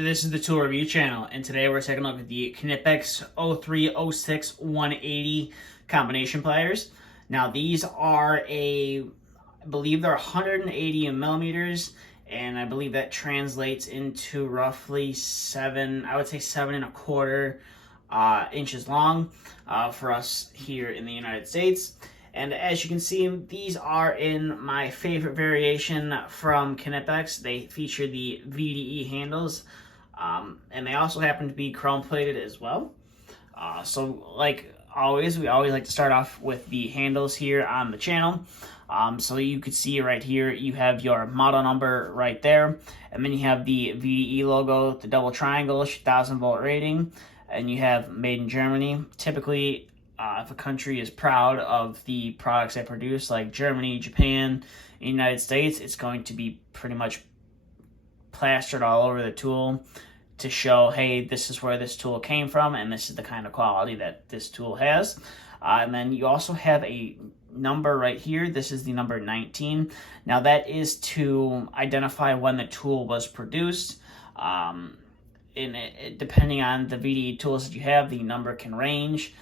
This is the tool review channel, and today we're taking a look at the Knipex 0306 180 combination pliers. Now these are I believe they're 180 millimeters, and I believe that translates into roughly I would say 7.25 inches long for us here in the United States. And as you can see, these are in my favorite variation from Knipex. They feature the VDE handles, and they also happen to be chrome plated as well. So like always, we always like to start off with the handles here on the channel. So you could see right here, you have your model number right there, and then you have the VDE logo, the double triangle, 1000-volt rating, and you have made in Germany. Typically, if a country is proud of the products they produce, like Germany, Japan, the United States, it's going to be pretty much plastered all over the tool to show, hey, this is where this tool came from, and this is the kind of quality that this tool has. And then you also have a number right here. This is the number 19. Now that is to identify when the tool was produced. Depending on the VDE tools that you have, the number can range.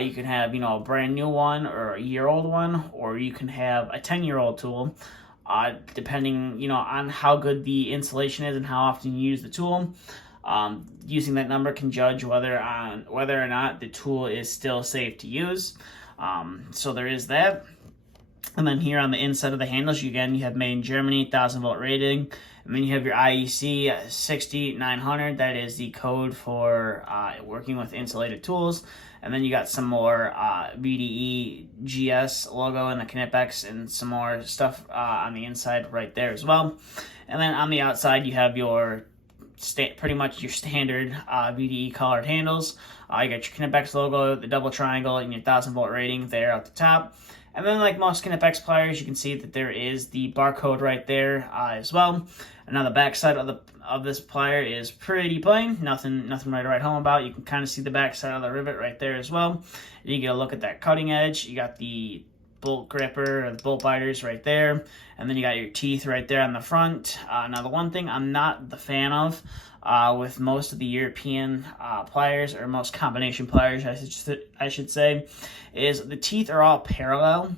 You can have, a brand new one or a year-old one, or you can have a 10-year-old tool, depending, on how good the insulation is and how often you use the tool. Using that number can judge whether or not the tool is still safe to use. So there is that. And then here on the inside of the handles, you have made in Germany, 1000-volt rating. And then you have your IEC 60900. That is the code for working with insulated tools. And then you got some more VDE GS logo in the Knipex and some more stuff on the inside right there as well. And then on the outside, you have your pretty much your standard VDE colored handles. You got your Knipex logo, the double triangle, and your 1000-volt rating there at the top. And then, like most Knipex pliers, you can see that there is the barcode right there as well. And on the back side of this plier is pretty plain, nothing really to write home about. You can kind of see the back side of the rivet right there as well. And you get a look at that cutting edge. You got the bolt gripper or the bolt biters right there, and then you got your teeth right there on the front. Now the one thing I'm not the fan of with most of the European pliers, or most combination pliers I should say, is the teeth are all parallel.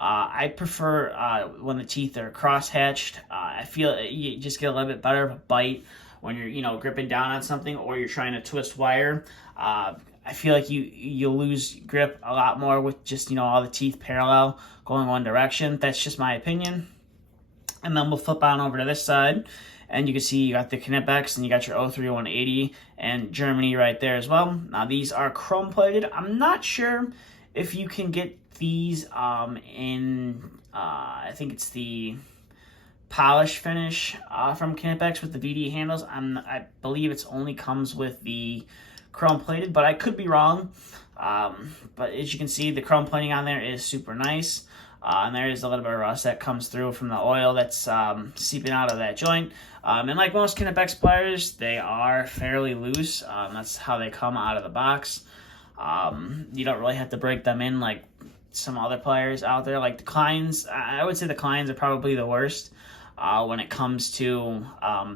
I prefer when the teeth are cross-hatched. I feel you just get a little bit better of a bite when you're gripping down on something, or you're trying to twist wire. I feel like you lose grip a lot more with just all the teeth parallel going one direction. That's just my opinion. And then we'll flip on over to this side, and you can see you got the Knipex and you got your 03180 and Germany right there as well. Now these are chrome plated. I'm not sure if you can get these in I think it's the polish finish from Knipex with the VDE handles. I believe it's only comes with the chrome plated, but I could be wrong. But as you can see, the chrome plating on there is super nice. And there is a little bit of rust that comes through from the oil that's seeping out of that joint. And like most Knipex pliers, they are fairly loose. That's how they come out of the box. You don't really have to break them in like some other pliers out there. Like the Kleins, I would say the Kleins are probably the worst when it comes to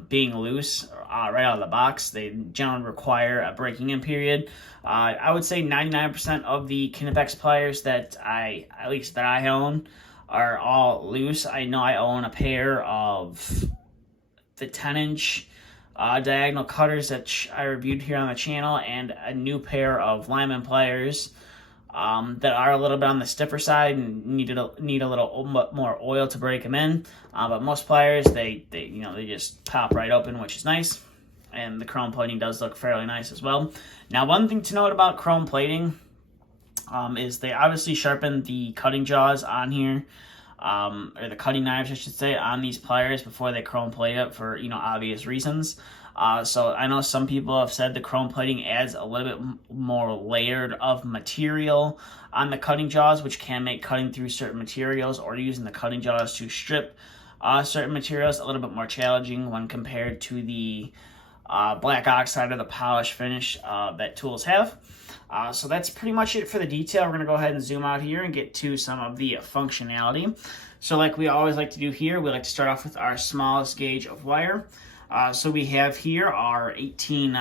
being loose right out of the box. They generally require a breaking in period. I would say 99% of the Knipex pliers that I own are all loose. I know I own a pair of the 10-inch diagonal cutters that I reviewed here on the channel, and a new pair of Lyman pliers that are a little bit on the stiffer side and need a little more oil to break them in. But most pliers, they just pop right open, which is nice. And the chrome plating does look fairly nice as well. Now, one thing to note about chrome plating is they obviously sharpen the cutting jaws on here, or the cutting knives, I should say, on these pliers before they chrome plate it for obvious reasons. So I know some people have said the chrome plating adds a little bit more layered of material on the cutting jaws, which can make cutting through certain materials or using the cutting jaws to strip certain materials a little bit more challenging when compared to the black oxide or the polish finish that tools have. So that's pretty much it for the detail. We're going to go ahead and zoom out here and get to some of the functionality. So like we always like to do here, we like to start off with our smallest gauge of wire. So we have here our 18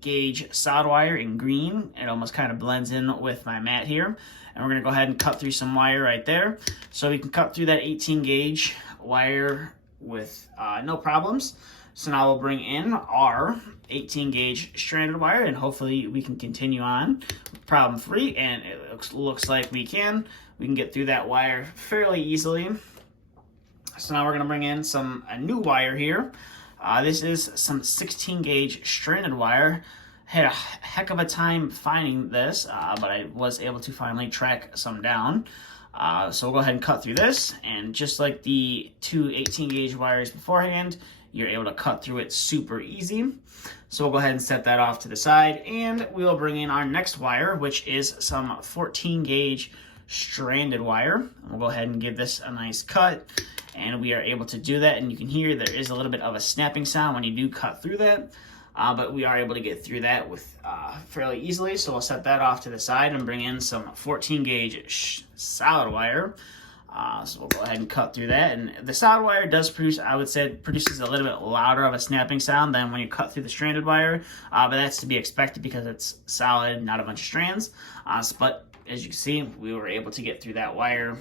gauge solid wire in green. It almost kind of blends in with my mat here. And we're going to go ahead and cut through some wire right there. So we can cut through that 18 gauge wire with no problems. So now we'll bring in our 18 gauge stranded wire, and hopefully we can continue on problem free, and it looks like we can get through that wire fairly easily. So now we're going to bring in a new wire here. This is some 16 gauge stranded wire. Had a heck of a time finding this, but I was able to finally track some down. So we'll go ahead and cut through this, and just like the two 18 gauge wires beforehand, you're able to cut through it super easy. So we'll go ahead and set that off to the side, and we will bring in our next wire, which is some 14 gauge stranded wire. We'll go ahead and give this a nice cut, and we are able to do that. And you can hear there is a little bit of a snapping sound when you do cut through that, but we are able to get through that with fairly easily. So we'll set that off to the side and bring in some 14 gauge solid wire. So we'll go ahead and cut through that. And the solid wire does produce, I would say, it produces a little bit louder of a snapping sound than when you cut through the stranded wire. But that's to be expected because it's solid, not a bunch of strands. But as you can see, we were able to get through that wire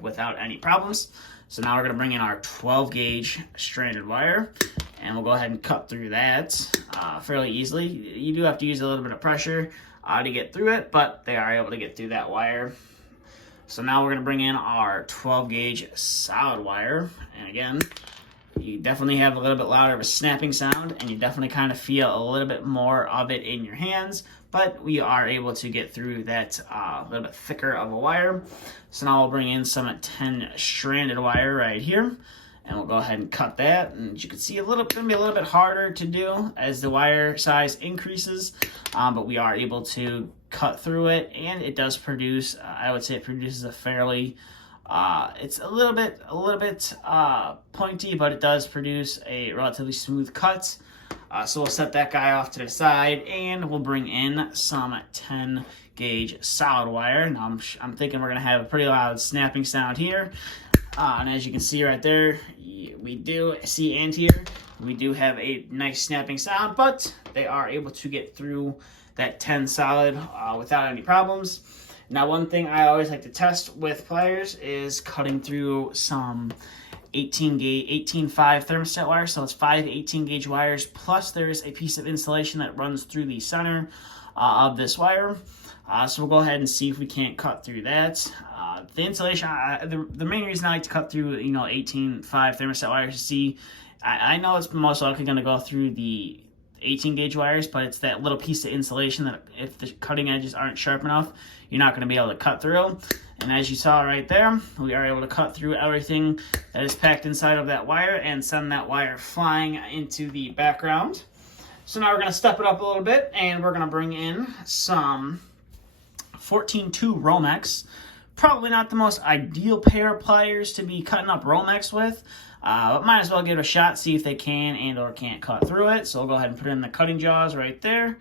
without any problems. So now we're going to bring in our 12 gauge stranded wire, and we'll go ahead and cut through that fairly easily. You do have to use a little bit of pressure to get through it, but they are able to get through that wire. So now we're going to bring in our 12 gauge solid wire, and again, you definitely have a little bit louder of a snapping sound, and you definitely kind of feel a little bit more of it in your hands, but we are able to get through that little bit thicker of a wire. So now we'll bring in some 10 stranded wire right here, and we'll go ahead and cut that. And as you can see, it's going to be a little bit harder to do as the wire size increases, but we are able to cut through it, and it does produce, I would say it produces a fairly, it's a little bit pointy, but it does produce a relatively smooth cut. So we'll set that guy off to the side, and we'll bring in some 10 gauge solid wire. Now I'm thinking we're going to have a pretty loud snapping sound here. And as you can see right there, we do see and hear, we do have a nice snapping sound, but they are able to get through that 10 solid without any problems. Now, one thing I always like to test with pliers is cutting through some 18.5 thermostat wire. So it's 5 18 gauge wires, plus there's a piece of insulation that runs through the center of this wire. So we'll go ahead and see if we can't cut through that. The insulation, the main reason I like to cut through 18.5 thermostat wires is I know it's most likely going to go through the 18 gauge wires, but it's that little piece of insulation that if the cutting edges aren't sharp enough, you're not going to be able to cut through. And as you saw right there, we are able to cut through everything that is packed inside of that wire and send that wire flying into the background. So now we're going to step it up a little bit, and we're going to bring in some 14.2 Romex. Probably not the most ideal pair of pliers to be cutting up Romex with, but might as well give it a shot, see if they can and or can't cut through it. So we'll go ahead and put in the cutting jaws right there.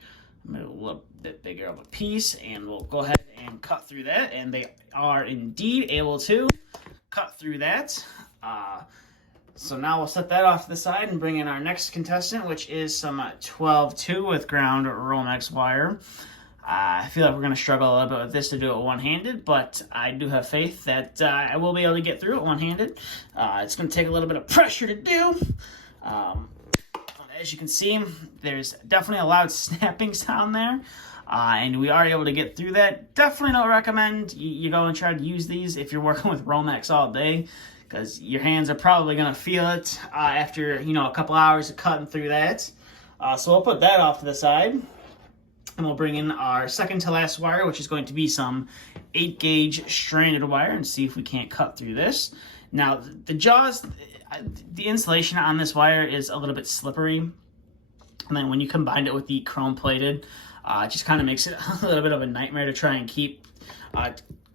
A little bit bigger of a piece, and we'll go ahead and cut through that, and they are indeed able to cut through that. So now we'll set that off to the side and bring in our next contestant, which is some 12.2 with ground Romex wire. I feel like we're going to struggle a little bit with this to do it one-handed, but I do have faith that I will be able to get through it one-handed. It's going to take a little bit of pressure to do. As you can see, there's definitely a loud snapping sound there, and we are able to get through that. Definitely don't recommend you go and try to use these if you're working with Romex all day, because your hands are probably going to feel it after a couple hours of cutting through that. So we'll put that off to the side. And we'll bring in our second to last wire, which is going to be some 8 gauge stranded wire, and see if we can't cut through this. Now, the jaws, the insulation on this wire is a little bit slippery. And then when you combine it with the chrome plated, it just kind of makes it a little bit of a nightmare to try and keep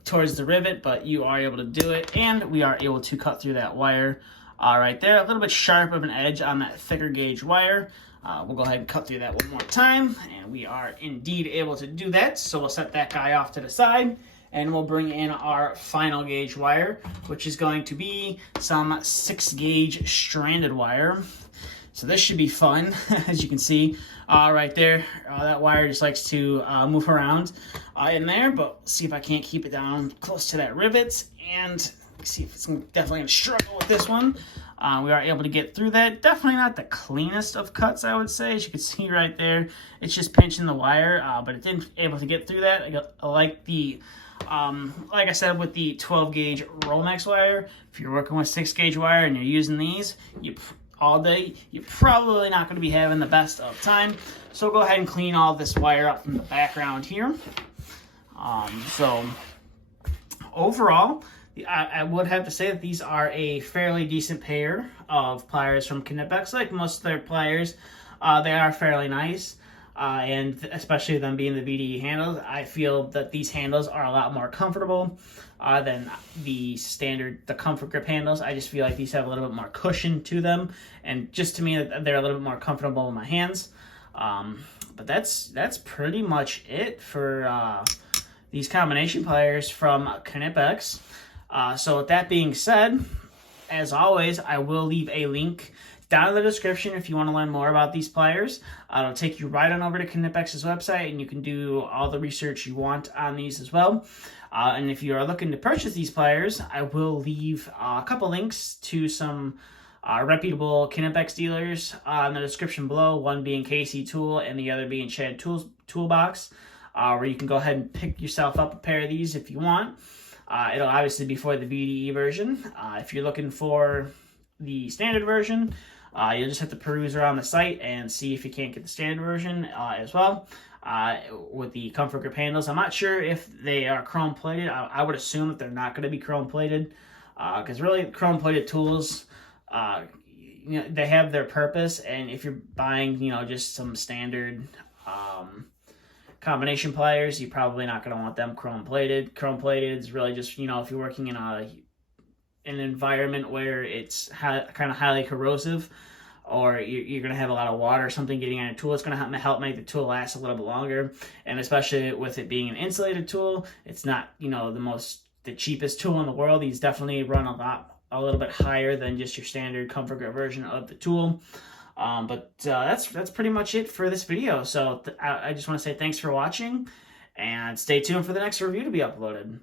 towards the rivet, but you are able to do it. And we are able to cut through that wire right there. A little bit sharp of an edge on that thicker gauge wire. We'll go ahead and cut through that one more time, and we are indeed able to do that. So we'll set that guy off to the side, and we'll bring in our final gauge wire, which is going to be some 6 gauge stranded wire. So this should be fun, as you can see right there. That wire just likes to move around in there, but see if I can't keep it down close to that rivet, and see if it's definitely going to struggle with this one. We are able to get through that. Definitely not the cleanest of cuts, I would say. As you can see right there, it's just pinching the wire, but it didn't able to get through that. I like the like I said, with the 12 gauge Romex wire, if you're working with 6 gauge wire and you're using these all day, you're probably not going to be having the best of time. So go ahead and clean all this wire up from the background here. So overall, I would have to say that these are a fairly decent pair of pliers from Knipex. Like most of their pliers, they are fairly nice. And especially them being the VDE handles, I feel that these handles are a lot more comfortable than the comfort grip handles. I just feel like these have a little bit more cushion to them, and just to me, they're a little bit more comfortable in my hands. But that's pretty much it for these combination pliers from Knipex. So with that being said, as always, I will leave a link down in the description if you want to learn more about these pliers. It'll take you right on over to Knipex's website, and you can do all the research you want on these as well. And if you are looking to purchase these pliers, I will leave a couple links to some reputable Knipex dealers in the description below, one being KC Tool and the other being Chad Toolbox, where you can go ahead and pick yourself up a pair of these if you want. It'll obviously be for the VDE version. If you're looking for the standard version, you'll just have to peruse around the site and see if you can't get the standard version as well. With the comfort grip handles, I'm not sure if they are chrome plated. I would assume that they're not going to be chrome plated, because really chrome plated tools, they have their purpose. And if you're buying, just some standard combination pliers, you're probably not going to want them chrome plated. Chrome plated is really just, if you're working in an environment where it's kind of highly corrosive, or you're going to have a lot of water or something getting on your tool, it's going to help make the tool last a little bit longer. And especially with it being an insulated tool, it's not, the cheapest tool in the world. These definitely run a little bit higher than just your standard comfort grip version of the tool. But that's pretty much it for this video. So I just want to say thanks for watching, and stay tuned for the next review to be uploaded.